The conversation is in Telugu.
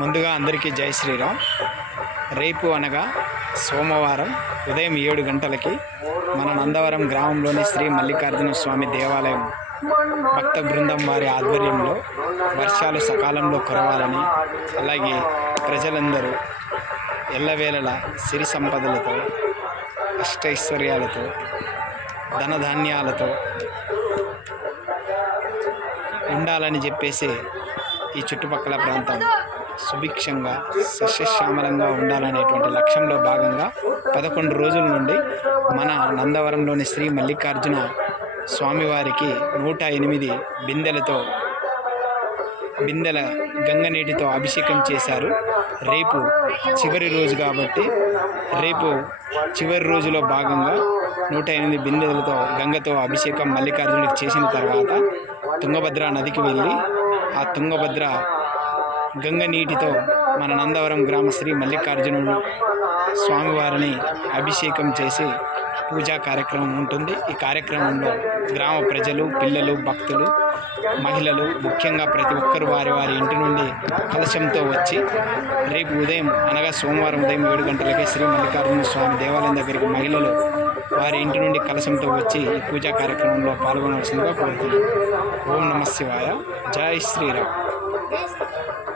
ముందుగా అందరికీ జై శ్రీరామ్. రేపు అనగా సోమవారం ఉదయం 7 గంటలకి మన నందవరం గ్రామంలోని శ్రీ మల్లికార్జున స్వామి దేవాలయం భక్త బృందం వారి ఆధ్వర్యంలో వర్షాలు సకాలంలో కురవాలని, అలాగే ప్రజలందరూ ఎల్లవేళలా సిరి సంపదలతో, అష్టైశ్వర్యాలతో, ధనధాన్యాలతో ఉండాలని చెప్పేసి ఈ చుట్టుపక్కల ప్రాంతం సుభిక్షంగా సస్యశ్యామలంగా ఉండాలనేటువంటి లక్ష్యంలో భాగంగా 11 రోజుల నుండి మన నందవరంలోని శ్రీ మల్లికార్జున స్వామివారికి 108 బిందెల గంగ నీటితో అభిషేకం చేశారు. రేపు చివరి రోజు కాబట్టి రేపు చివరి రోజులో భాగంగా 108 బిందెలతో గంగతో అభిషేకం మల్లికార్జునుడికి చేసిన తర్వాత తుంగభద్ర నదికి వెళ్ళి ఆ తుంగభద్ర గంగ నీటితో మన నందవరం గ్రామ శ్రీ మల్లికార్జునుడు స్వామివారిని అభిషేకం చేసి పూజా కార్యక్రమం ఉంటుంది. ఈ కార్యక్రమంలో గ్రామ ప్రజలు, పిల్లలు, భక్తులు, మహిళలు, ముఖ్యంగా ప్రతి ఒక్కరు వారి వారి ఇంటి నుండి కలశంతో వచ్చి రేపు ఉదయం అనగా సోమవారం ఉదయం 7 గంటలకే శ్రీ మల్లికార్జున స్వామి దేవాలయం దగ్గరికి మహిళలు వారి ఇంటి నుండి కలశంతో వచ్చి ఈ పూజా కార్యక్రమంలో పాల్గొనవలసిందిగా కోరుతున్నాను. ఓం నమః శివాయ. జై శ్రీరామ్.